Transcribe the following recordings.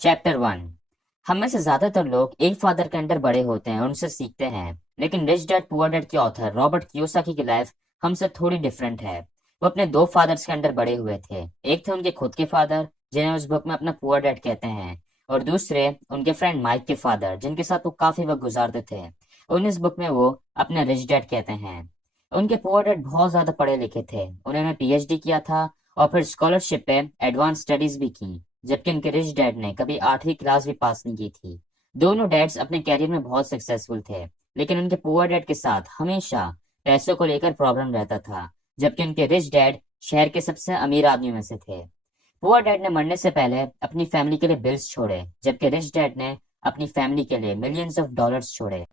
Chapter 1। हम में से ज्यादातर लोग एक फादर के अंडर बड़े होते हैं और उनसे सीखते हैं, लेकिन रिच डैड पुअर डैड के ऑथर रॉबर्ट कियोसाकी की लाइफ हमसे थोड़ी डिफरेंट है। वो अपने दो फादर्स के अंडर बड़े हुए थे। एक थे उनके खुद के फादर, जिन्हें उस बुक में अपना पुअर डैड कहते हैं, और दूसरे उनके फ्रेंड माइक के फादर, जिनके साथ वो काफी वक्त गुजारते थे। उन इस बुक में वो अपने रिच डैड कहते हैं। उनके पुअर डैड बहुत ज्यादा पढ़े लिखे थे, उन्होंने पीएचडी किया था और फिर स्कॉलरशिप पे एडवांस स्टडीज भी की, जबकि उनके रिच डैड ने कभी 8वीं क्लास भी पास नहीं की थी। दोनों डैड्स अपने कैरियर में बहुत सक्सेसफुल थे, लेकिन उनके पुअर डैड के साथ हमेशा पैसों को लेकर प्रॉब्लम रहता था, जबकि उनके रिच डैड शहर के सबसे अमीर आदमियों में से थे। पुअर डैड ने मरने से पहले अपनी फैमिली के लिए बिल्स छोड़े, जबकि रिच डैड ने अपनी फैमिली के लिए मिलियंस ऑफ डॉलर्स छोड़े।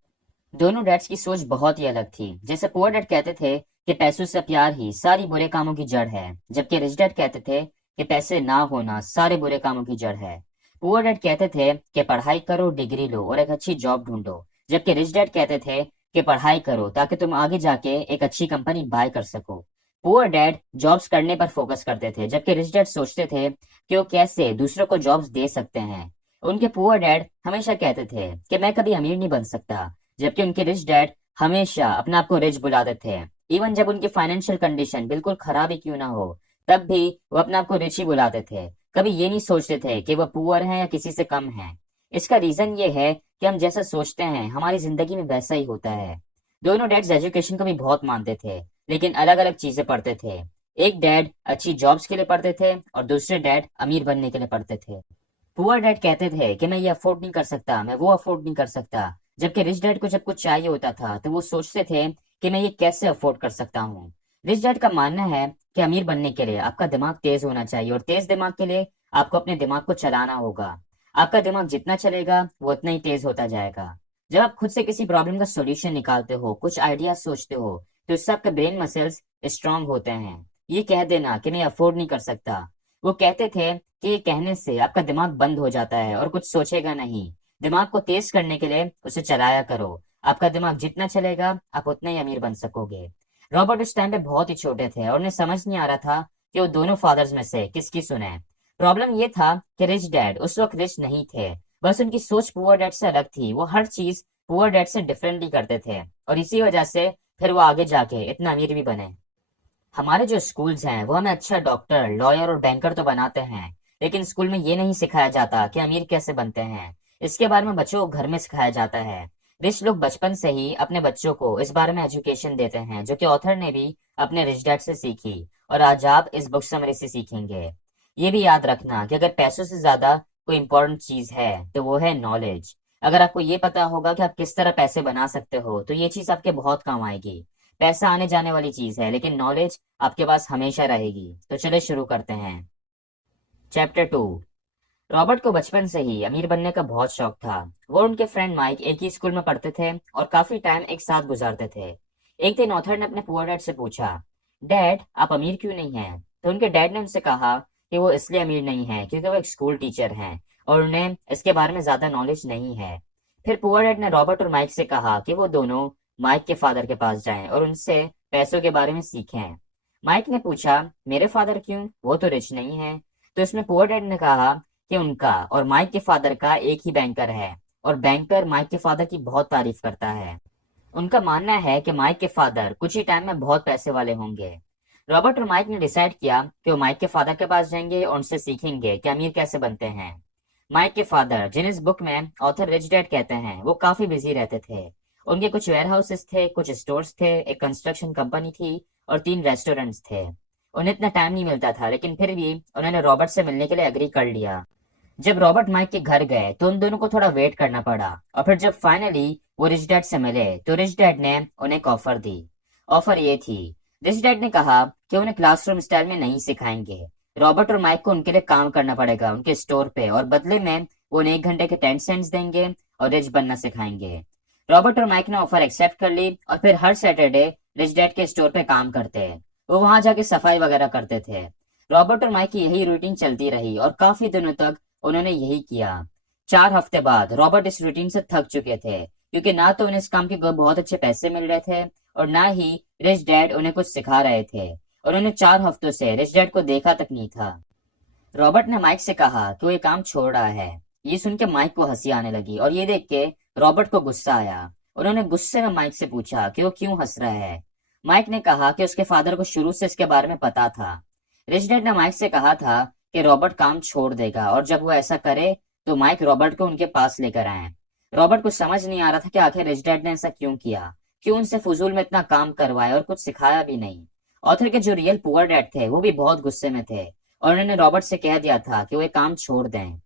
दोनों डैड्स की सोच बहुत ही अलग थी। जैसे पुअर डैड कहते थे कि पैसों से प्यार ही सारी बुरे कामों की जड़ है, जबकि रिच डैड कहते थे कि पैसे ना होना सारे बुरे कामों की जड़ है। पुअर डैड कहते थे कि पढ़ाई करो, डिग्री लो और एक अच्छी जॉब ढूंढो, जबकि रिच डैड कहते थे कि पढ़ाई करो ताकि तुम आगे जाके एक अच्छी कंपनी बाय कर सको। पुअर डैड जॉब्स करने पर फोकस करते थे, जबकि रिच डैड सोचते थे कि वो कैसे दूसरों को जॉब्स दे सकते हैं। उनके पुअर डैड हमेशा कहते थे कि मैं कभी अमीर नहीं बन सकता, जबकि उनके रिच डैड हमेशा अपने आप को रिच बुलाते थे। इवन जब उनकी फाइनेंशियल कंडीशन बिल्कुल खराब ही क्यों ना हो, तब भी वो अपने आप को रिच ही बुलाते थे। कभी ये नहीं सोचते थे कि वह पुअर हैं या किसी से कम हैं। इसका रीजन ये है कि हम जैसा सोचते हैं हमारी जिंदगी में वैसा ही होता है। दोनों डैड्स एजुकेशन को भी बहुत मानते थे, लेकिन अलग अलग चीजें पढ़ते थे। एक डैड अच्छी जॉब्स के लिए पढ़ते थे और दूसरे डैड अमीर बनने के लिए पढ़ते थे। पुअर डैड कहते थे कि मैं ये अफोर्ड नहीं कर सकता, मैं वो अफोर्ड नहीं कर सकता, जबकि रिच डैड को जब कुछ चाहिए होता था तो वो सोचते थे कि मैं ये कैसे अफोर्ड कर सकता हूँ। रिच डैड का मानना है कि अमीर बनने के लिए आपका दिमाग तेज होना चाहिए, और तेज दिमाग के लिए आपको अपने दिमाग को चलाना होगा। आपका दिमाग जितना चलेगा वो उतना ही तेज होता जाएगा। जब आप खुद से किसी प्रॉब्लम का सोल्यूशन निकालते हो, कुछ आइडिया सोचते हो, तो इससे आपके ब्रेन मसल्स स्ट्रांग होते हैं। ये कह देना कि मैं अफोर्ड नहीं कर सकता, वो कहते थे कि ये कहने से आपका दिमाग बंद हो जाता है और कुछ सोचेगा नहीं। दिमाग को तेज करने के लिए उसे चलाया करो। आपका दिमाग जितना चलेगा आप उतना ही अमीर बन सकोगे। रॉबर्ट उस टाइम पे बहुत ही छोटे थे और उन्हें समझ नहीं आ रहा था कि वो दोनों फादर्स में से किसकी सुने। प्रॉब्लम ये था कि रिच डैड उस वक्त रिच नहीं थे, बस उनकी सोच पुअर डैड से अलग थी। वो हर चीज पुअर डैड से डिफरेंटली करते थे, और इसी वजह से फिर वो आगे जाके इतना अमीर भी बने। हमारे जो स्कूल्स हैं वो हमें अच्छा डॉक्टर, लॉयर और बैंकर तो बनाते हैं, लेकिन स्कूल में ये नहीं सिखाया जाता कि अमीर कैसे बनते हैं। इसके बारे में बच्चों को घर में सिखाया जाता है। रिच लोग बचपन से ही अपने बच्चों को इस बारे में एजुकेशन देते हैं, जो कि ऑथर ने भी अपने रिच डैड से सीखी, और आज आप इस बुक समरी से सीखेंगे। ये भी याद रखना कि अगर पैसों से ज्यादा कोई इंपॉर्टेंट चीज है तो वो है नॉलेज। अगर आपको ये पता होगा कि आप किस तरह पैसे बना सकते हो तो ये चीज आपके बहुत काम आएगी। पैसा आने जाने वाली चीज है, लेकिन नॉलेज आपके पास हमेशा रहेगी। तो चलिए शुरू करते हैं। चैप्टर 2। रॉबर्ट को बचपन से ही अमीर बनने का बहुत शौक था। वो और उनके फ्रेंड माइक एक ही स्कूल में पढ़ते थे और काफी टाइम एक साथ गुजारते थे। एक दिन ऑथर ने अपने पुअर डैड से पूछा, डैड आप अमीर क्यों नहीं हैं? तो उनके डैड ने उनसे कहा कि वो इसलिए अमीर नहीं है क्योंकि वो एक स्कूल टीचर हैं और उन्हें इसके बारे में ज्यादा नॉलेज नहीं है। फिर पुअर डैड ने रॉबर्ट और माइक से कहा कि वो दोनों माइक के फादर के पास जाएं और उनसे पैसों के बारे में सीखें। माइक ने पूछा, मेरे फादर क्यों, वो तो रिच नहीं है? तो इसमें पुअर डैड ने कहा कि उनका और माइक के फादर का एक ही बैंकर है, और बैंकर माइक के फादर की बहुत तारीफ करता है। उनका मानना है कि माइक के फादर कुछ ही टाइम में बहुत पैसे वाले होंगे। रॉबर्ट और माइक ने डिसाइड किया कि वो माइक के फादर के पास जाएंगे और उनसे सीखेंगे कि अमीर कैसे बनते हैं। माइक के फादर, जिन्हें इस बुक में ऑथर रिच डैड कहते हैं, वो काफी बिजी रहते थे। उनके कुछ वेयर हाउसेस थे, कुछ स्टोर्स थे, एक कंस्ट्रक्शन कंपनी थी और 3 रेस्टोरेंट्स थे। उन्हें इतना टाइम नहीं मिलता था, लेकिन फिर भी उन्होंने रॉबर्ट से मिलने के लिए एग्री कर लिया। जब रॉबर्ट माइक के घर गए तो उन दोनों को थोड़ा वेट करना पड़ा, और फिर जब फाइनली वो रिच डैड से मिले तो रिच डैड ने उन्हें एक ऑफर दी। ऑफर ये थी, रिच डैड ने कहा कि उन्हें क्लासरूम स्टाइल में नहीं सिखाएंगे। रॉबर्ट और माइक को उनके लिए काम करना पड़ेगा उनके स्टोर पे, और बदले में वो उन्हें 1 घंटे के 10 सेंट्स देंगे और रिच बनना सिखाएंगे। रॉबर्ट और माइक ने ऑफर एक्सेप्ट कर ली और फिर हर सैटरडे रिच डैड के स्टोर पे काम करते। वो वहां जाके सफाई वगैरह करते थे। रॉबर्ट और माइक की यही रूटीन चलती रही और काफी दिनों तक उन्होंने यही किया। 4 हफ्ते बाद रॉबर्ट इस रूटीन से थक चुके थे, क्योंकि ना तो उन्हें इस काम के बहुत अच्छे पैसे मिल रहे थे और ना ही रिच डैड उन्हें कुछ सिखा रहे थे। उन्होंने 4 हफ्तों से रिच डैड को देखा तक नहीं था। रॉबर्ट ने माइक से कहा कि वो ये काम छोड़ रहा है। ये सुन के माइक को हंसी आने लगी और ये देख के रॉबर्ट को गुस्सा आया। उन्होंने गुस्से में माइक से पूछा कि वो क्यों हंस रहा है। माइक ने कहा कि उसके फादर को शुरू से इसके बारे में पता था। रिच डैड ने माइक से कहा था कि रॉबर्ट काम छोड़ देगा और जब वो ऐसा करे तो माइक रॉबर्ट को उनके पास लेकर आए। रॉबर्ट को समझ नहीं आ रहा था कि आखिर रिच डैड ने ऐसा क्यों किया, क्यों उनसे फजूल में इतना काम करवाया और कुछ सिखाया भी नहीं। ऑथर के जो रियल पुअर डैड थे वो भी बहुत गुस्से में थे और उन्होंने रॉबर्ट से कह दिया था कि वो ये काम छोड़ दें।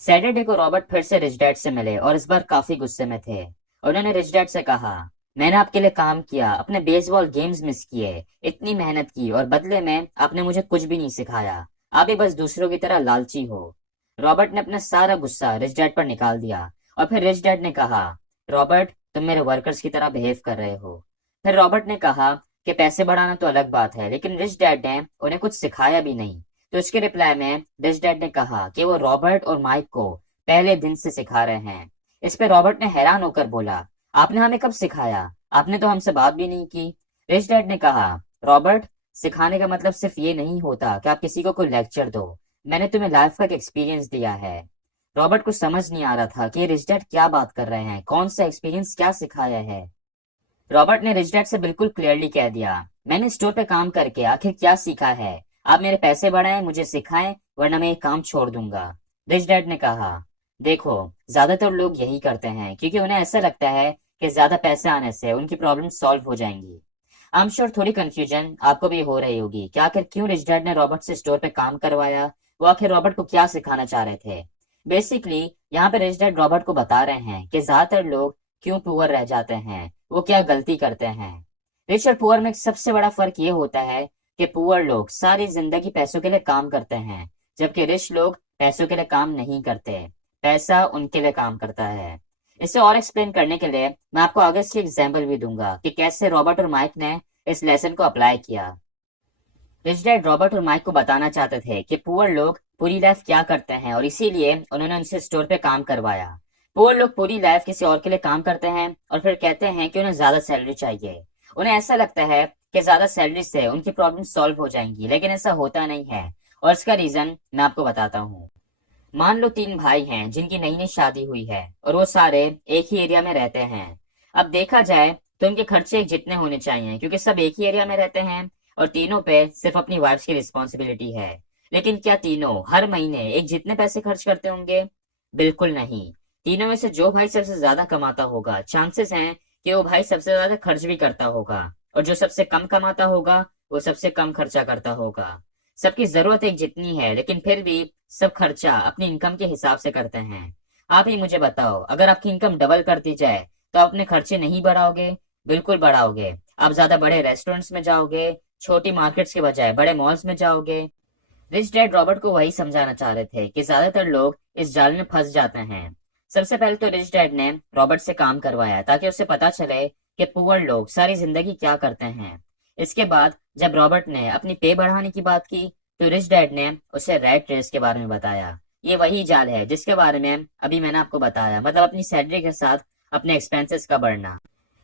सैटरडे को रॉबर्ट फिर से रिच डैड से मिले और इस बार काफी गुस्से में थे। उन्होंने रिच डैड से कहा, मैंने आपके लिए काम किया, अपने बेसबॉल गेम्स मिस किए, इतनी मेहनत की और बदले में आपने मुझे कुछ भी नहीं सिखाया। आप ही बस दूसरों की तरह लालची हो। रॉबर्ट ने अपना सारा गुस्सा रिच डैड पर निकाल दिया और फिर रिच डैड ने कहा, रॉबर्ट तुम मेरे वर्कर्स की तरह बिहेव कर रहे हो। फिर रॉबर्ट ने कहा कि पैसे बढ़ाना तो अलग बात है, लेकिन रिच डैड ने उन्हें कुछ सिखाया भी नहीं। तो इसके रिप्लाई में रिच डैड ने कहा कि वो रॉबर्ट और माइक को पहले दिन से सिखा रहे हैं। इस पे रॉबर्ट ने हैरान होकर बोला, आपने हमें कब सिखाया, आपने तो हमसे बात भी नहीं की। रिच डैड ने कहा, रॉबर्ट सिखाने का मतलब सिर्फ ये नहीं होता कि आप किसी को कोई लेक्चर दो, मैंने तुम्हें लाइफ का एक एक्सपीरियंस दिया है। रॉबर्ट को समझ नहीं आ रहा था कि रिच डैड क्या बात कर रहे हैं, कौन सा एक्सपीरियंस क्या सिखाया है। रॉबर्ट ने रिच डैड से बिल्कुल क्लियरली कह दिया, मैंने स्टोर पे काम करके आखिर क्या सीखा है, आप मेरे पैसे बढ़ाएं, मुझे सिखाएं, वरना मैं ये काम छोड़ दूंगा। रिच डैड ने कहा, देखो ज्यादातर लोग यही करते हैं क्योंकि उन्हें ऐसा लगता है कि ज्यादा पैसे आने से उनकी प्रॉब्लम सॉल्व हो जाएंगी। आई एम श्योर थोड़ी कंफ्यूजन आपको भी हो रही होगी कि आखिर क्यों रिच डैड ने रॉबर्ट से स्टोर पे काम करवाया, वो आखिर रॉबर्ट को क्या सिखाना चाह रहे थे। बेसिकली यहाँ पे रिच डैड रॉबर्ट को बता रहे हैं कि ज्यादातर लोग क्यों पुअर रह जाते हैं, वो क्या गलती करते हैं। रिच और पुअर में सबसे बड़ा फर्क ये होता है कि पुअर लोग सारी जिंदगी पैसों के लिए काम करते हैं, जबकि रिच लोग पैसों के लिए काम नहीं करते, पैसा उनके लिए काम करता है। इसे और एक्सप्लेन करने के लिए मैं आपको आगे इसकी एग्जाम्पल भी दूंगा कि कैसे रॉबर्ट और माइक ने इस लेसन को अप्लाई किया। रिच डैड रॉबर्ट और माइक को बताना चाहते थे कि पुअर लोग पूरी लाइफ क्या करते हैं और इसीलिए उन्होंने उनसे स्टोर पे काम करवाया। पुअर लोग पूरी लाइफ किसी और के लिए काम करते हैं और फिर कहते हैं कि उन्हें ज्यादा सैलरी चाहिए। उन्हें ऐसा लगता है कि ज्यादा सैलरी से उनकी प्रॉब्लम सॉल्व हो जाएंगी, लेकिन ऐसा होता नहीं है और इसका रीजन मैं आपको बताता हूँ। मान लो 3 भाई हैं जिनकी नई नई शादी हुई है और वो सारे एक ही एरिया में रहते हैं। अब देखा जाए तो उनके खर्चे एक जितने होने चाहिए क्योंकि सब एक ही एरिया में रहते हैं और तीनों पे सिर्फ अपनी वाइफ्स की रिस्पॉन्सिबिलिटी है। लेकिन क्या तीनों हर महीने एक जितने पैसे खर्च करते होंगे? बिल्कुल नहीं। तीनों में से जो भाई सबसे ज्यादा कमाता होगा, चांसेस हैं कि वो भाई सबसे ज्यादा खर्च भी करता होगा, और जो सबसे कम कमाता होगा वो सबसे कम खर्चा करता होगा। सबकी जरूरत एक जितनी है लेकिन फिर भी सब खर्चा अपनी इनकम के हिसाब से करते हैं। आप ही मुझे बताओ, अगर आपकी इनकम डबल कर दी जाए तो आप अपने खर्चे नहीं बढ़ाओगे? बिल्कुल बढ़ाओगे। आप ज्यादा बड़े रेस्टोरेंट्स में जाओगे, छोटी मार्केट्स के बजाय बड़े मॉल्स में जाओगे। रिच डैड रॉबर्ट को वही समझाना चाह रहे थे कि ज्यादातर लोग इस जाल में फंस जाते हैं। सबसे पहले तो रिच डैड ने रॉबर्ट से काम करवाया ताकि उसे पता चले कि पुअर लोग सारी जिंदगी क्या करते हैं। इसके बाद जब रॉबर्ट ने अपनी पे बढ़ाने की बात की तो रिच डैड ने उसे रैट रेस के बारे में बताया। ये वही जाल है जिसके बारे में अभी मैंने आपको बताया, मतलब अपनी सैलरी के साथ अपने एक्सपेंसेस का बढ़ना।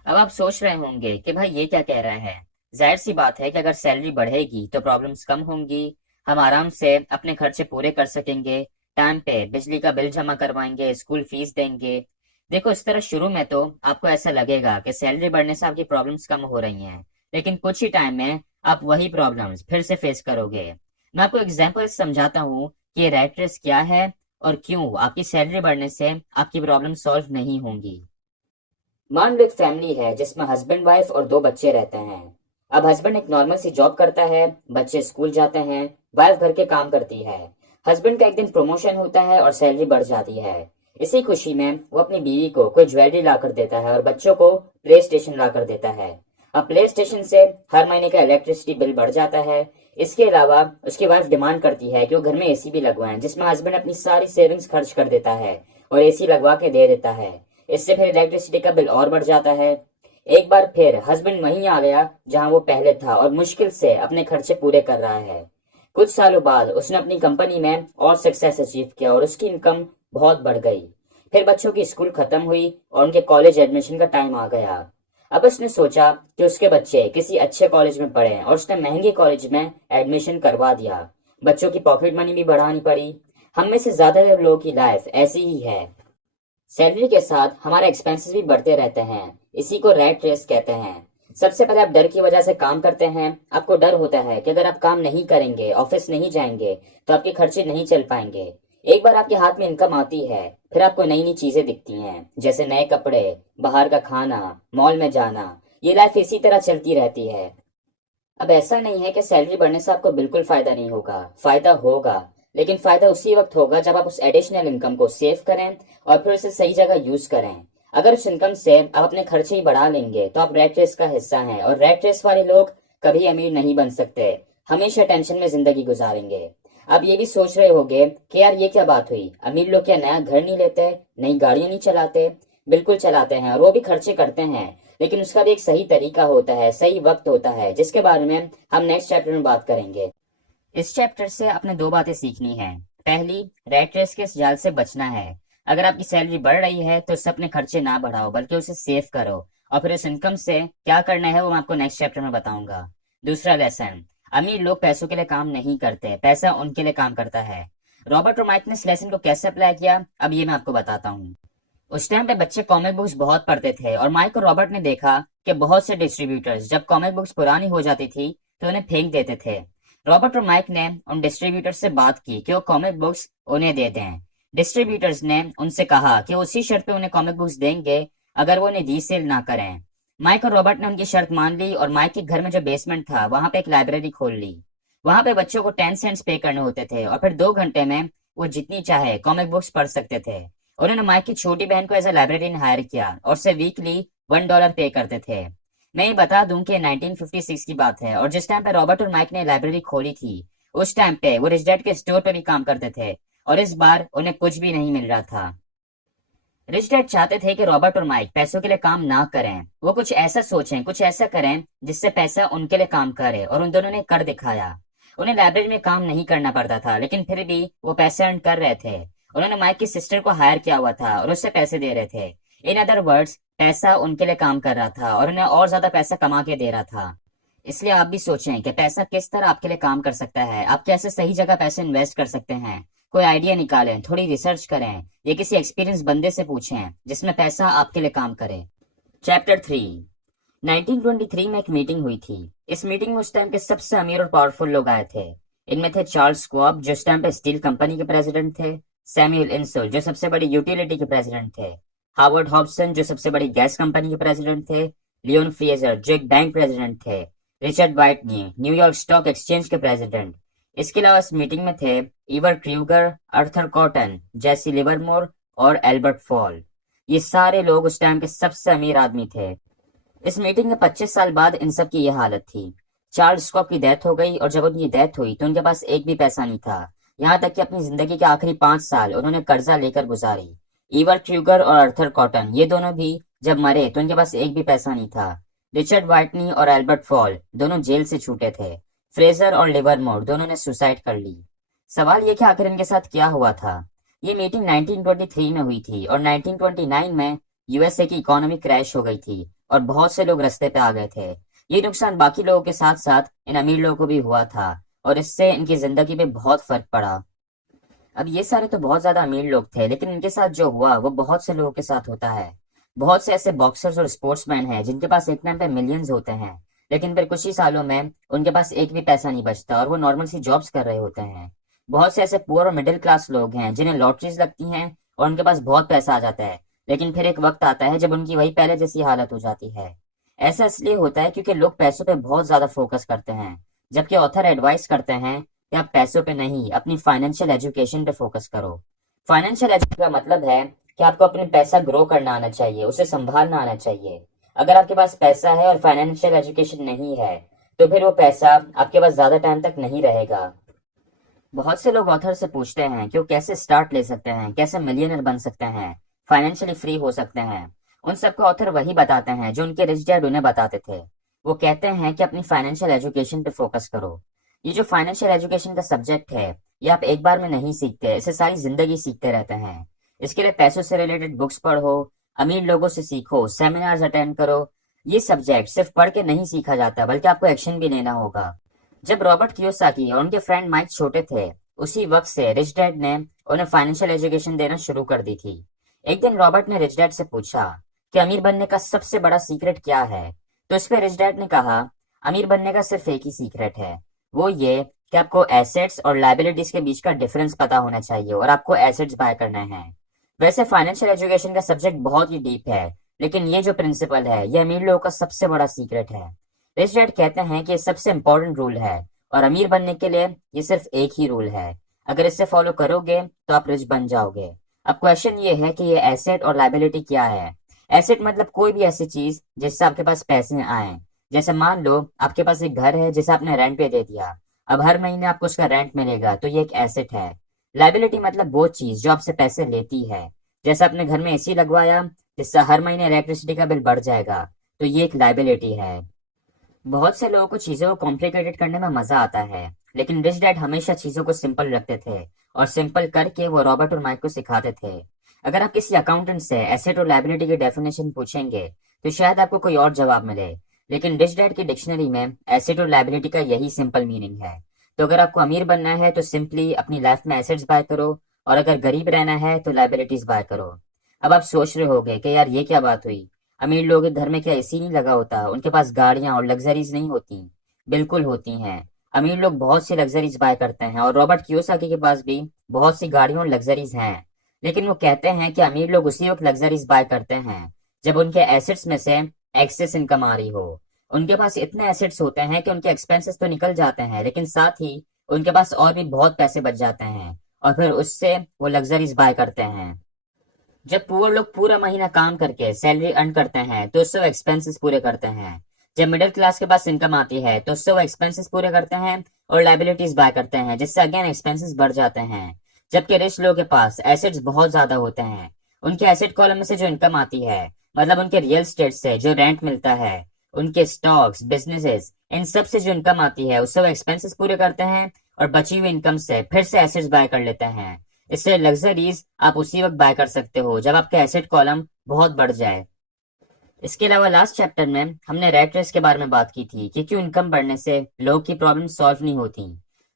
अब आप सोच रहे होंगे कि भाई ये क्या कह रहा है। जाहिर सी बात है कि अगर सैलरी बढ़ेगी तो प्रॉब्लम्स कम होंगी, हम आराम से अपने खर्चे पूरे कर सकेंगे, टाइम पे बिजली का बिल जमा करवाएंगे, स्कूल फीस देंगे। देखो इस तरह शुरू में तो आपको ऐसा लगेगा कि सैलरी बढ़ने से आपकी प्रॉब्लम्स कम हो रही हैं, लेकिन कुछ ही टाइम में आप वही प्रॉब्लम्स फिर से फेस करोगे। मैं आपको एग्जाम्पल समझाता हूँ कि रैट रेस क्या है और क्यों आपकी सैलरी बढ़ने से आपकी प्रॉब्लम सॉल्व नहीं होंगी। मान लो एक फैमिली है जिसमें हस्बैंड वाइफ और 2 बच्चे रहते हैं। अब हस्बैंड एक नॉर्मल सी जॉब करता है, बच्चे स्कूल जाते हैं, वाइफ घर के काम करती है। हस्बैंड का एक दिन प्रमोशन होता है और सैलरी बढ़ जाती है। इसी खुशी में वो अपनी बीवी को कोई ज्वेलरी ला कर देता है और बच्चों को प्ले स्टेशन ला कर देता है। अब प्ले स्टेशन से हर महीने का इलेक्ट्रिसिटी बिल बढ़ जाता है। इसके अलावा उसकी वाइफ डिमांड करती है कि वो घर में एसी भी लगवाएं, जिसमें हस्बैंड अपनी सारी सेविंग्स खर्च कर देता है और एसी लगवा के दे देता है। इससे फिर इलेक्ट्रिसिटी का बिल और बढ़ जाता है। एक बार फिर हस्बैंड वहीं आ गया जहां वो पहले था और मुश्किल से अपने खर्चे पूरे कर रहा है। कुछ सालों बाद उसने अपनी कंपनी में और सक्सेस अचीव किया और उसकी इनकम बहुत बढ़ गई। फिर बच्चों की स्कूल खत्म हुई और उनके कॉलेज एडमिशन का टाइम आ गया। अब उसने सोचा कि उसके बच्चे किसी अच्छे कॉलेज में पढ़ें और उसने महंगे कॉलेज में एडमिशन करवा दिया। बच्चों की पॉकेट मनी भी बढ़ानी पड़ी। हम में से ज्यादातर लोगों की लाइफ ऐसी ही है। सैलरी के साथ हमारे एक्सपेंसेस भी बढ़ते रहते हैं। इसी को रैट रेस कहते हैं। सबसे पहले आप डर की वजह से काम करते हैं। आपको डर होता है कि अगर आप काम नहीं करेंगे, ऑफिस नहीं जाएंगे, तो आपके खर्चे नहीं चल पाएंगे। एक बार आपके हाथ में इनकम आती है, फिर आपको नई नई चीजें दिखती हैं, जैसे नए कपड़े, बाहर का खाना, मॉल में जाना। ये लाइफ इसी तरह चलती रहती है। अब ऐसा नहीं है कि सैलरी बढ़ने से आपको बिल्कुल फायदा नहीं होगा, फायदा होगा। लेकिन फायदा उसी वक्त होगा जब आप उस एडिशनल इनकम को सेव करें और फिर उसे सही जगह यूज करें। अगर उस इनकम से आप अपने खर्चे ही बढ़ा लेंगे तो आप रैट रेस का हिस्सा हैं, और रैट रेस वाले लोग कभी अमीर नहीं बन सकते, हमेशा टेंशन में जिंदगी गुजारेंगे। आप ये भी सोच रहे होंगे कि यार ये क्या बात हुई, अमीर लोग क्या नया घर नहीं लेते, नई गाड़ियां नहीं चलाते? बिल्कुल चलाते हैं, और वो भी खर्चे करते हैं। लेकिन उसका भी एक सही तरीका होता है, सही वक्त होता है, जिसके बारे में हम नेक्स्ट चैप्टर में बात करेंगे। इस चैप्टर से आपने दो बातें सीखनी है। पहली, रैट रेस के इस जाल से बचना है। अगर आपकी सैलरी बढ़ रही है तो उससे अपने खर्चे ना बढ़ाओ, बल्कि उसे सेव करो। और फिर इस इनकम से क्या करना है वो मैं आपको नेक्स्ट चैप्टर में बताऊंगा। दूसरा लेसन, अमीर लोग पैसों के लिए काम नहीं करते, पैसा उनके लिए काम करता है। रॉबर्ट और माइक ने इस लेसन को कैसे अप्लाई किया, अब ये मैं आपको बताता हूँ। उस टाइम पे बच्चे कॉमिक बुक्स बहुत पढ़ते थे, और माइक और रॉबर्ट ने देखा कि बहुत से डिस्ट्रीब्यूटर्स जब कॉमिक बुक्स पुरानी हो जाती थी तो उन्हें फेंक देते थे। रॉबर्ट और माइक ने उन डिस्ट्रीब्यूटर्स से बात की कि वो कॉमिक बुक्स उन्हें दे दें। डिस्ट्रीब्यूटर्स ने उनसे कहा कि उसी शर्त पे उन्हें कॉमिक बुक्स देंगे अगर वो उन्हें रीसेल ना करें। माइक और रॉबर्ट ने उनकी शर्त मान ली, और माइक के घर में जो बेसमेंट था वहां पे एक लाइब्रेरी खोल ली। वहां पे बच्चों को 10 सेंट्स पे करने होते थे, और फिर 2 घंटे में वो जितनी चाहे कॉमिक बुक्स पढ़ सकते थे। उन्होंने माइक की छोटी बहन को एज ए लाइब्रेरियन हायर किया और उसे वीकली $1 पे करते थे। मैं ये बता दूं कि 1956 की बात है, और जिस टाइम पे रॉबर्ट और माइक ने लाइब्रेरी खोली थी उस टाइम पे वो रिच डैड के स्टोर पे भी काम करते थे, और इस बार उन्हें कुछ भी नहीं मिल रहा था। रिच डैड चाहते थे कि रॉबर्ट और माइक पैसों के लिए काम ना करें, वो कुछ ऐसा सोचें, कुछ ऐसा करें जिससे पैसा उनके लिए काम करे, और उन दोनों ने कर दिखाया। उन्हें लाइब्रेरी में काम नहीं करना पड़ता था, लेकिन फिर भी वो पैसे अर्न कर रहे थे। उन्होंने माइक की सिस्टर को हायर किया हुआ था और उससे पैसे दे रहे थे। इन अदर वर्ड्स, पैसा उनके लिए काम कर रहा था और उन्हें और ज्यादा पैसा कमा के दे रहा था। इसलिए आप भी सोचें कि पैसा किस तरह आपके लिए काम कर सकता है, आप कैसे सही जगह पैसे इन्वेस्ट कर सकते हैं। कोई आइडिया निकालें, थोड़ी रिसर्च करें, या किसी एक्सपीरियंस बंदे से पूछें जिसमें पैसा आपके लिए काम करे। चैप्टर 3। 1923 में एक मीटिंग हुई थी। इस मीटिंग में उस टाइम के सबसे अमीर और पावरफुल लोग आए थे। इनमें थे चार्ल्स श्वाब, जो उस टाइम पे स्टील कंपनी के प्रेसिडेंट थे। सैमुअल इंसुल, जो सबसे बड़ी यूटिलिटी के प्रेसिडेंट थे। हार्वर्ड हॉब्सन, जो सबसे बड़ी गैस कंपनी के प्रेसिडेंट थे। लियोन फ्रेजर, जो एक बैंक प्रेसिडेंट थे। रिचर्ड व्हाइटनी, न्यूयॉर्क स्टॉक एक्सचेंज के प्रेसिडेंट। इसके अलावा इस मीटिंग में थे ईवर क्रूगर, अर्थर कॉटन, जेसी लिवरमोर और एल्बर्ट फॉल। ये सारे लोग उस टाइम के सबसे अमीर आदमी थे। इस मीटिंग में 25 साल बाद इन सब की यह हालत थी। चार्ल्स स्कॉप की डेथ हो गई, और जब उनकी डेथ हुई तो उनके पास एक भी पैसा नहीं था। यहाँ तक कि अपनी जिंदगी के आखिरी 5 साल उन्होंने कर्जा लेकर गुजारी। ईवर क्रूगर और अर्थर कॉटन, ये दोनों भी जब मरे तो उनके पास एक भी पैसा नहीं था। रिचर्ड व्हाइटनी और एल्बर्ट फॉल दोनों जेल से छूटे थे। फ्रेजर और लिवरमोर दोनों ने सुसाइड कर ली। सवाल ये कि आखिर इनके साथ क्या हुआ था। ये मीटिंग 1923 में हुई थी, और 1929 में यूएसए की इकोनॉमी क्रैश हो गई थी और बहुत से लोग रास्ते पे आ गए थे। ये नुकसान बाकी लोगों के साथ साथ इन अमीर लोगों को भी हुआ था, और इससे इनकी जिंदगी में बहुत फर्क पड़ा। अब ये सारे तो बहुत ज्यादा अमीर लोग थे, लेकिन इनके साथ जो हुआ वो बहुत से लोगों के साथ होता है। बहुत से ऐसे बॉक्सर्स और स्पोर्ट्समैन हैं जिनके पास एक टाइम पे मिलियंस होते हैं, लेकिन फिर कुछ ही सालों में उनके पास एक भी पैसा नहीं बचता और वो नॉर्मल सी जॉब्स कर रहे होते हैं। बहुत से ऐसे पुअर और मिडिल क्लास लोग हैं जिन्हें लॉटरीज लगती हैं और उनके पास बहुत पैसा आ जाता है, लेकिन फिर एक वक्त आता है जब उनकी वही पहले जैसी हालत हो जाती है। ऐसा इसलिए होता है क्योंकि लोग पैसों पे बहुत ज्यादा फोकस करते हैं, जबकि ऑथर एडवाइस करते हैं कि आप पैसों पे नहीं, अपनी फाइनेंशियल एजुकेशन पे फोकस करो। फाइनेंशियल एजुकेशन का मतलब है कि आपको अपने पैसा ग्रो करना आना चाहिए, उसे संभालना आना चाहिए। अगर आपके पास पैसा है और फाइनेंशियल एजुकेशन नहीं है तो फिर वो पैसा आपके पास ज्यादा टाइम तक नहीं रहेगा। बहुत से लोग ऑथर से पूछते हैं कि वो कैसे स्टार्ट ले सकते हैं, कैसे मिलियनर बन सकते हैं, फाइनेंशियली फ्री हो सकते हैं। उन सबको ऑथर वही बताते हैं जो उनके रिच डैड उन्हें बताते थे। वो कहते हैं कि अपनी फाइनेंशियल एजुकेशन पे फोकस करो। ये जो फाइनेंशियल एजुकेशन का सब्जेक्ट है, ये आप एक बार में नहीं सीखते, इसे सारी जिंदगी सीखते रहते हैं। इसके लिए पैसों से रिलेटेड बुक्स पढ़ो, अमीर लोगों से सीखो, सेमिनार्स अटेंड करो। ये सब्जेक्ट सिर्फ पढ़ के नहीं सीखा जाता, बल्कि आपको एक्शन भी लेना होगा। जब रॉबर्ट कियोसाकी और उनके फ्रेंड माइक छोटे थे उसी वक्त से रिच डैड ने उन्हें फाइनेंशियल एजुकेशन देना शुरू कर दी थी। एक दिन रॉबर्ट ने रिच डैड से पूछा कि अमीर बनने का सबसे बड़ा सीक्रेट क्या है। तो इस पे रिच डैड ने कहा, अमीर बनने का सिर्फ एक ही सीक्रेट है, वो ये कि आपको एसेट्स और लायबिलिटीज के बीच का डिफरेंस पता होना चाहिए और आपको एसेट्स बाय करना है। वैसे फाइनेंशियल एजुकेशन का सब्जेक्ट बहुत ही डीप है, लेकिन ये जो प्रिंसिपल है ये अमीर लोगों का सबसे बड़ा सीक्रेट है। रिच डैड कहते हैं कि ये सबसे इंपॉर्टेंट रूल है और अमीर बनने के लिए ये सिर्फ एक ही रूल है। अगर इसे फॉलो करोगे तो आप रिच बन जाओगे। अब क्वेश्चन ये है कि ये एसेट और लायबिलिटी क्या है। एसेट मतलब कोई भी ऐसी चीज जिससे आपके पास पैसे आए। जैसे मान लो आपके पास एक घर है जिसे आपने रेंट पे दे दिया, अब हर महीने आपको उसका रेंट मिलेगा, तो ये एक एसेट है। लायबिलिटी मतलब वो चीज जो आपसे पैसे लेती है। जैसे आपने घर में एसी लगवाया जिससे हर महीने इलेक्ट्रिसिटी का बिल बढ़ जाएगा, तो ये एक लायबिलिटी है। बहुत से लोगों को चीजों को कॉम्प्लिकेटेड करने में मजा आता है, लेकिन रिच डैड हमेशा चीजों को सिंपल रखते थे और सिंपल करके वो रॉबर्ट और माइक को सिखाते थे। अगर आप किसी अकाउंटेंट से एसेट और लायबिलिटी की डेफिनेशन पूछेंगे तो शायद आपको कोई और जवाब मिले, लेकिन रिच डैड की डिक्शनरी में एसेट और लायबिलिटी का यही सिंपल मीनिंग है। तो अगर आपको अमीर बनना है तो सिंपली अपनी लाइफ में एसेट्स बाय करो, और अगर गरीब रहना है तो लायबिलिटीज बाय करो। अब आप सोच रहे होगे कि यार ये क्या बात हुई, अमीर लोगों के घर में क्या एसी नहीं लगा होता, उनके पास गाड़ियां और लग्जरीज नहीं होती? बिल्कुल होती हैं। अमीर लोग बहुत सी लग्जरीज बाय करते हैं और रॉबर्ट कियोसाकी के पास भी बहुत सी गाड़ियां और लग्जरीज हैं। लेकिन वो कहते हैं कि अमीर लोग उसी वक्त लग्जरीज बाय करते हैं जब उनके एसेट्स में से एक्सेस इनकम आ रही हो। उनके पास इतने एसेट्स होते हैं कि उनके एक्सपेंसेस तो निकल जाते हैं, लेकिन साथ ही उनके पास और भी बहुत पैसे बच जाते हैं और फिर उससे वो लग्जरीज बाय करते हैं। जब पुअर लोग पूरा महीना काम करके सैलरी अर्न करते हैं तो उससे वो एक्सपेंसेस पूरे करते हैं। जब मिडिल क्लास के पास इनकम आती है तो उससे वो एक्सपेंसेस पूरे करते हैं और लायबिलिटीज बाय करते हैं, जिससे अगेन एक्सपेंसेस बढ़ जाते हैं। जबकि रिच लोगों के पास एसेट्स बहुत ज्यादा होते हैं। उनके एसेट कॉलम में से जो इनकम आती है, मतलब उनके रियल स्टेट से जो रेंट मिलता है, उनके स्टॉक्स, बिजनेसेस, इन सब से जो इनकम आती है उससे वो एक्सपेंसेस पूरे करते हैं और बची हुई इनकम से फिर से एसेट्स बाय कर लेते हैं। इससे लग्जरीज आप उसी वक्त बाय कर सकते हो जब आपका एसेट कॉलम बहुत बढ़ जाए। इसके अलावा लास्ट चैप्टर में हमने रैट रेस के बारे में बात की थी कि क्यों इनकम बढ़ने से लोग की प्रॉब्लम सॉल्व नहीं होती।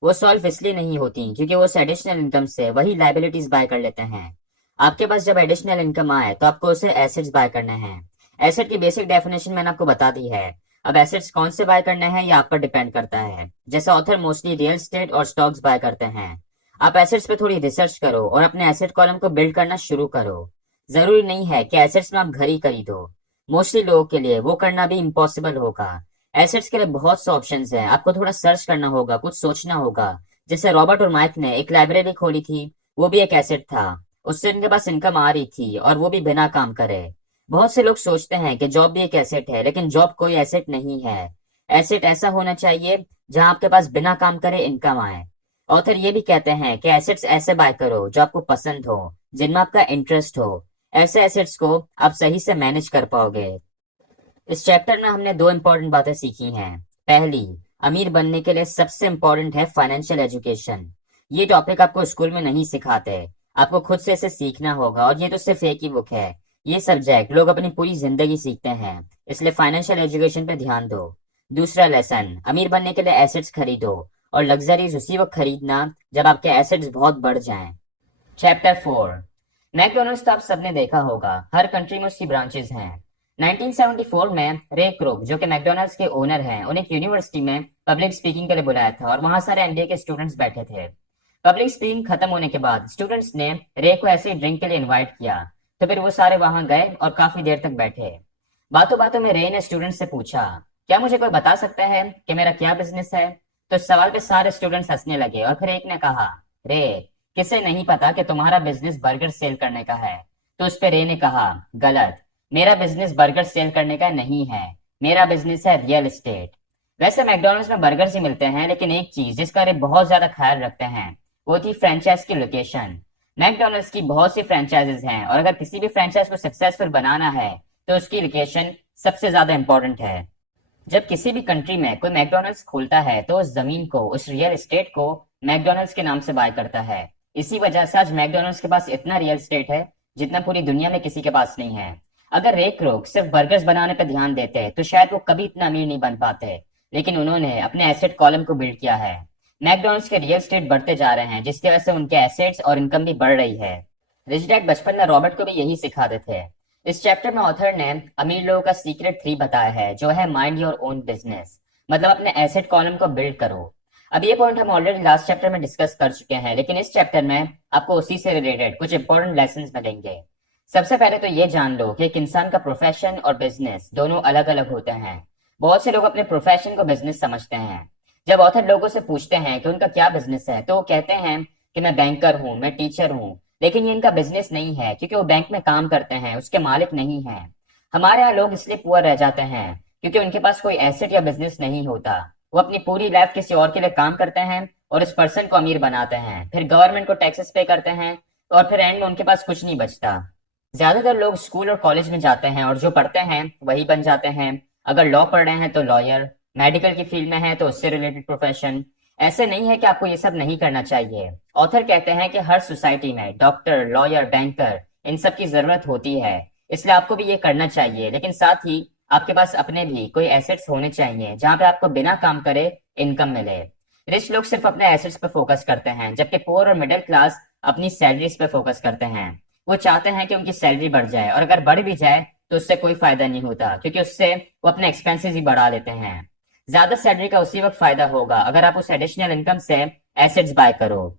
वो सॉल्व इसलिए नहीं होती क्योंकि वो एडिशनल इनकम से वही लायबिलिटीज बाय कर लेते हैं। आपके पास जब एडिशनल इनकम आए तो आपको उसे एसेट्स बाय करने हैं। एसेट की बेसिक डेफिनेशन मैंने आपको बता दी है। अब एसेट्स कौन से बाय करने हैं ये आप पर डिपेंड करता है। जैसे ऑथर मोस्टली रियल स्टेट और स्टॉक्स बाय करते हैं। आप एसेट्स पे थोड़ी रिसर्च करो और अपने एसेट कॉलम को बिल्ड करना शुरू करो। जरूरी नहीं है कि एसेट्स में आप घर ही खरीदो। मोस्टली लोगों के लिए वो करना भी इम्पॉसिबल होगा। एसेट्स के लिए बहुत से ऑप्शंस हैं, आपको थोड़ा सर्च करना होगा, कुछ सोचना होगा। जैसे रॉबर्ट और माइक ने एक लाइब्रेरी खोली थी, वो भी एक एसेट था। उससे उनके पास इनकम आ रही थी और वो भी बिना काम करे। बहुत से लोग सोचते हैं कि जॉब भी एक एसेट है, लेकिन जॉब कोई एसेट नहीं है। एसेट ऐसा होना चाहिए जहां आपके पास बिना काम करे इनकम आए। ऑथर ये भी कहते हैं कि एसेट्स ऐसे बाय करो जो आपको पसंद हो, जिनमें आपका इंटरेस्ट हो। ऐसे एसेट्स को आप सही से मैनेज कर पाओगे। इस चैप्टर में हमने दो इंपॉर्टेंट बातें सीखी हैं। पहली, अमीर बनने के लिए सबसे इंपॉर्टेंट है फाइनेंशियल एजुकेशन। ये टॉपिक आपको स्कूल में नहीं सिखाते, आपको खुद से इसे सीखना होगा, और ये तो सिर्फ एक ही बुक है। ये सब्जेक्ट लोग अपनी पूरी जिंदगी सीखते हैं, इसलिए फाइनेंशियल एजुकेशन पे ध्यान दो। दूसरा लेसन, अमीर बनने के लिए एसेट्स खरीदो और लग्जरीज उसी वक्त खरीदना जब आपके एसेट्स बहुत बढ़ जाएं। चैप्टर 4। मैकडोनल्ड्स तो आप सबने देखा होगा, हर कंट्री में उसकी ब्रांचेस हैं। 1974 में रे क्रोक, जो कि मैकडोनल्ड्स के ओनर हैं, उन्हें एक यूनिवर्सिटी में पब्लिक स्पीकिंग के लिए बुलाया था और वहां सारे एमबीए के स्टूडेंट्स बैठे थे। पब्लिक स्पीकिंग खत्म होने के बाद स्टूडेंट्स ने रे को ऐसे ही ड्रिंक के लिए इनवाइट किया, तो फिर वो सारे वहां गए और काफी देर तक बैठे। बातों बातों में रे ने स्टूडेंट से पूछा, क्या मुझे कोई बता सकता है कि मेरा क्या बिजनेस है? तो इस सवाल पे सारे स्टूडेंट्स हंसने लगे और फिर एक ने कहा, रे, किसे नहीं पता कि तुम्हारा बिजनेस बर्गर सेल करने का है? तो उस पे रे ने कहा, गलत, मेरा बिजनेस बर्गर सेल करने का नहीं है, मेरा बिजनेस है रियल एस्टेट। वैसे मैकडोनल्ड्स में बर्गर ही मिलते हैं, लेकिन एक चीज जिसका रे बहुत ज्यादा ख्याल रखते हैं वो थी फ्रेंचाइज की लोकेशन। मैकडोनल्ड्स की बहुत सी फ्रेंचाइजेज हैं और अगर किसी भी फ्रेंचाइज को सक्सेसफुल बनाना है तो उसकी लोकेशन सबसे ज्यादा इंपॉर्टेंट है। जब किसी भी कंट्री में कोई मैकडोनल्ड्स खोलता है तो उस जमीन को, उस रियल एस्टेट को मैकडोनल्ड्स के नाम से बाय करता है। इसी वजह से आज मैकडोनल्ड्स के पास इतना रियल एस्टेट है जितना पूरी दुनिया में किसी के पास नहीं है। अगर रे क्रोक सिर्फ बर्गर्स बनाने पर ध्यान देते तो शायद वो कभी इतना अमीर नहीं बन पाते, लेकिन उन्होंने अपने एसेट कॉलम को बिल्ड किया है। मैकडॉनल्ड्स के रियल एस्टेट बढ़ते जा रहे हैं, जिसकी वजह से उनके एसेट्स और इनकम भी बढ़ रही है। रिच डैड बचपन में रॉबर्ट को भी यही सिखाते थे। इस चैप्टर में ऑथर ने अमीर लोगों का सीक्रेट 3 बताया है, जो है माइंड योर ओन बिजनेस, मतलब अपने एसेट कॉलम को बिल्ड करो। अब ये पॉइंट हम ऑलरेडी लास्ट चैप्टर में डिस्कस कर चुके हैं, लेकिन इस चैप्टर में आपको उसी से रिलेटेड कुछ इंपॉर्टेंट लेसंस मिलेंगे। सबसे पहले तो ये जान लो कि एक इंसान का प्रोफेशन और बिजनेस दोनों अलग अलग होते हैं। बहुत से लोग अपने प्रोफेशन को बिजनेस समझते हैं। जब ऑथर लोगों से पूछते हैं कि उनका क्या बिजनेस है, तो वो कहते हैं कि मैं बैंकर हूँ, मैं टीचर हूँ, लेकिन ये इनका बिजनेस नहीं है, क्योंकि वो बैंक में काम करते हैं, उसके मालिक नहीं है। हमारे यहाँ लोग इसलिए पुअर रह जाते हैं क्योंकि उनके पास कोई एसेट या बिजनेस नहीं होता। वो अपनी पूरी लाइफ किसी और के लिए काम करते हैं और इस पर्सन को अमीर बनाते हैं, फिर गवर्नमेंट को टैक्सेस पे करते हैं और फिर एंड में उनके पास कुछ नहीं बचता। ज्यादातर लोग स्कूल और कॉलेज में जाते हैं और जो पढ़ते हैं वही बन जाते हैं। अगर लॉ पढ़ रहे हैं तो लॉयर, मेडिकल की फील्ड में है तो उससे रिलेटेड प्रोफेशन। ऐसे नहीं है कि आपको ये सब नहीं करना चाहिए। ऑथर कहते हैं कि हर सोसाइटी में डॉक्टर, लॉयर, बैंकर, इन सब की जरूरत होती है, इसलिए आपको भी ये करना चाहिए, लेकिन साथ ही आपके पास अपने भी कोई एसेट्स होने चाहिए जहां पे आपको बिना काम करे इनकम मिले। रिच लोग सिर्फ अपने एसेट्स पे फोकस करते हैं, जबकि पुअर और मिडिल क्लास अपनी सैलरीज पे फोकस करते हैं। वो चाहते हैं कि उनकी सैलरी बढ़ जाए, और अगर बढ़ भी जाए तो उससे कोई फायदा नहीं होता, क्योंकि उससे वो अपने एक्सपेंसेस ही बढ़ा लेते हैं। ज्यादा सैलरी का उसी वक्त फायदा होगा अगर आप उस एडिशनल इनकम से एसेट्स बाय करो।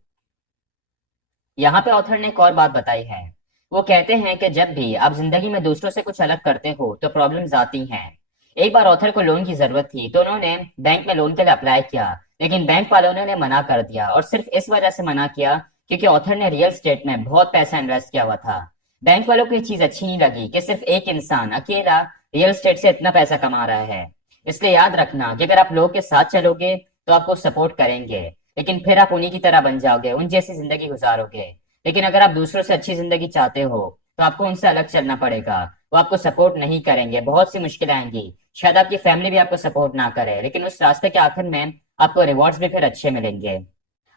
यहाँ पे ऑथर ने एक और बात बताई है। वो कहते हैं कि जब भी आप जिंदगी में दूसरों से कुछ अलग करते हो तो प्रॉब्लम्स आती हैं। एक बार ऑथर को लोन की जरूरत थी, तो उन्होंने बैंक में लोन के लिए अप्लाई किया, लेकिन बैंक वालों ने उन्हें मना कर दिया, और सिर्फ इस वजह से मना किया क्योंकि ऑथर ने रियल स्टेट में बहुत पैसा इन्वेस्ट किया हुआ था। बैंक वालों को ये चीज अच्छी नहीं लगी कि सिर्फ एक इंसान अकेला रियल स्टेट से इतना पैसा कमा रहा है। इसलिए याद रखना कि अगर आप लोगों के साथ चलोगे तो आपको सपोर्ट करेंगे, लेकिन फिर आप उन्हीं की तरह बन जाओगे, उन जैसी जिंदगी गुजारोगे। लेकिन अगर आप दूसरों से अच्छी जिंदगी चाहते हो तो आपको उनसे अलग चलना पड़ेगा। वो आपको सपोर्ट नहीं करेंगे, बहुत सी मुश्किलें आएंगी, शायद आपकी फैमिली भी आपको सपोर्ट ना करे, लेकिन उस रास्ते के आखिर में आपको रिवॉर्ड्स भी फिर अच्छे मिलेंगे।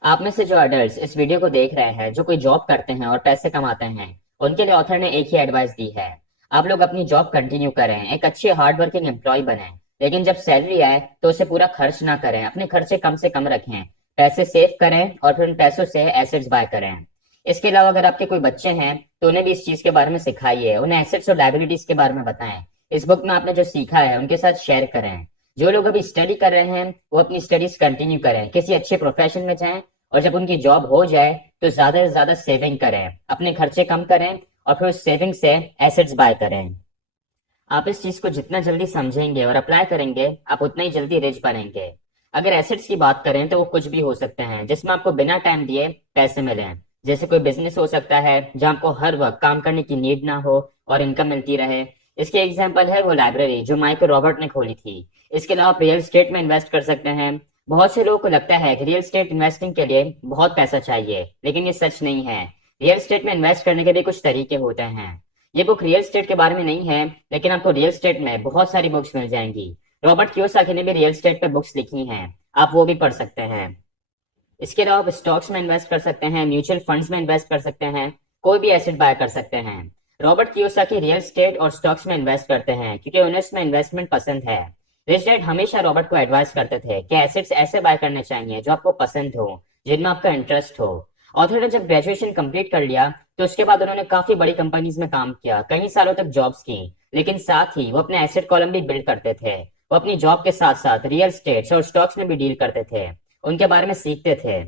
आप में से जो अडल्ट इस वीडियो को देख रहे हैं, जो कोई जॉब करते हैं और पैसे कमाते हैं, उनके लिए ऑथर ने एक ही एडवाइस दी है। आप लोग अपनी जॉब कंटिन्यू करें, एक अच्छे हार्ड वर्किंग एम्प्लॉय बने, लेकिन जब सैलरी आए तो उसे पूरा खर्च ना करें, अपने खर्चे कम से कम रखें, पैसे सेव करें और फिर उन पैसों से एसेट्स बाय करें। इसके अलावा अगर आपके कोई बच्चे हैं तो उन्हें भी इस चीज के बारे में सिखाइए, उन्हें एसेट्स और लायबिलिटीज के बारे में बताएं। इस बुक में आपने जो सीखा है उनके साथ शेयर करें। जो लोग अभी स्टडी कर रहे हैं वो अपनी स्टडीज कंटिन्यू करें, किसी अच्छे प्रोफेशन में जाएं, और जब उनकी जॉब हो जाए तो ज्यादा से ज्यादा सेविंग करें, अपने खर्चे कम करें और फिर उस सेविंग से एसेट्स बाय करें। आप इस चीज को जितना जल्दी समझेंगे और अप्लाई करेंगे, आप उतना ही जल्दी रिच बनेंगे। अगर एसेट्स की बात करें तो वो कुछ भी हो सकते हैं जिसमें आपको बिना टाइम दिए पैसे मिले। जैसे कोई बिजनेस हो सकता है जहां आपको हर वक्त काम करने की नीड ना हो और इनकम मिलती रहे। इसके एग्जाम्पल है वो लाइब्रेरी जो माइक और रॉबर्ट ने खोली थी। इसके अलावा आप रियल स्टेट में इन्वेस्ट कर सकते हैं। बहुत से लोगों को लगता है कि रियल स्टेट इन्वेस्टिंग के लिए बहुत पैसा चाहिए, लेकिन ये सच नहीं है। रियल स्टेट में इन्वेस्ट करने के भी कुछ तरीके होते हैं। ये बुक रियल स्टेट के बारे में नहीं है, लेकिन आपको रियल स्टेट में बहुत सारी बुक्स मिल जाएंगी। रॉबर्ट कियोसाकी ने भी रियल स्टेट पे बुक्स लिखी हैं, आप वो भी पढ़ सकते हैं। इसके अलावा आप स्टॉक्स में इन्वेस्ट कर सकते हैं, म्यूचुअल फंड्स में इन्वेस्ट कर सकते हैं, कोई भी एसेट बाय कर सकते हैं। रॉबर्ट कियोसाकी रियल स्टेट और स्टॉक्स में इन्वेस्ट करते हैं क्योंकि उन्हें इसमें इन्वेस्टमेंट पसंद है। रिच डैड हमेशा रॉबर्ट को एडवाइस करते थे कि एसेट्स ऐसे बाय करने चाहिए जो आपको पसंद हो, जिनमें आपका इंटरेस्ट हो। ऑथर ने जब ग्रेजुएशन कंप्लीट कर लिया तो उसके बाद उन्होंने काफी बड़ी कंपनीज में काम किया, कई सालों तक जॉब्स की, लेकिन साथ ही वो अपने एसेट कॉलम भी बिल्ड करते थे। वो अपनी जॉब के साथ साथ रियल स्टेट्स और स्टॉक्स में भी डील करते थे, उनके बारे में सीखते थे।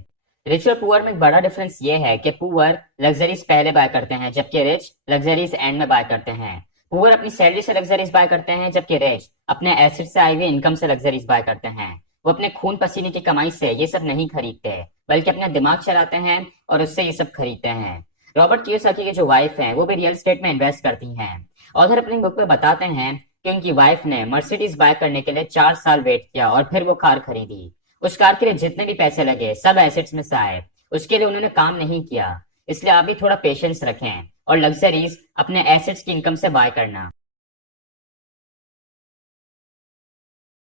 रिच और पुअर में एक बड़ा डिफरेंस ये है कि पुअर लग्जरीज पहले बाय करते हैं, जबकि रिच लग्जरीज एंड में बाय करते हैं। पुअर अपनी सैलरी से लग्जरीज बाय करते हैं, जबकि रिच अपने एसेट से आई हुई इनकम से लग्जरीज बाय करते हैं। वो अपने खून पसीने की कमाई से ये सब नहीं खरीदते, बल्कि अपना दिमाग चलाते हैं और उससे ये सब खरीदते हैं। रॉबर्ट कियोसाकी की जो वाइफ है वो भी रियल स्टेट में इन्वेस्ट करती हैं। ऑथर अपनी बुक में बताते हैं कि उनकी वाइफ ने मर्सिडीज बाय करने के लिए 4 साल वेट किया और फिर वो कार खरीदी। उस कार के लिए जितने भी पैसे लगे सब एसेट्स में से आए, उसके लिए उन्होंने काम नहीं किया। इसलिए आप भी थोड़ा पेशेंस रखें और लग्जरीज अपने एसेट्स की इनकम से बाय करना।